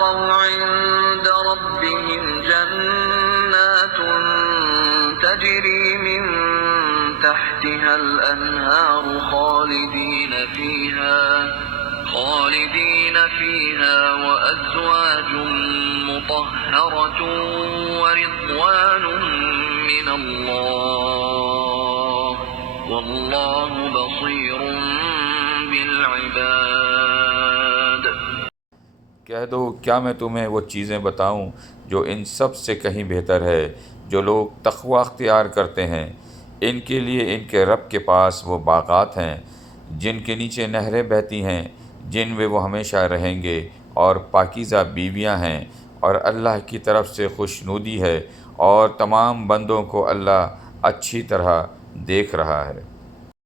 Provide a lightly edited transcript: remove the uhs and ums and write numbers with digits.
اتقوا عند ربهم جنات تجري من تحتها الأنهار خالدين فيها وأزواج مطهرة ورضوان من الله والله بصير بالعباد। कह दो, क्या मैं तुम्हें वो चीज़ें बताऊं जो इन सब से कहीं बेहतर है। जो लोग तक़वा अख्तियार करते हैं, इनके लिए इनके रब के पास वो बाग़ात हैं जिनके नीचे नहरें बहती हैं, जिनमें वो हमेशा रहेंगे, और पाकीज़ा बीवियां हैं, और अल्लाह की तरफ से खुशनुदी है, और तमाम बंदों को अल्लाह अच्छी तरह देख रहा है।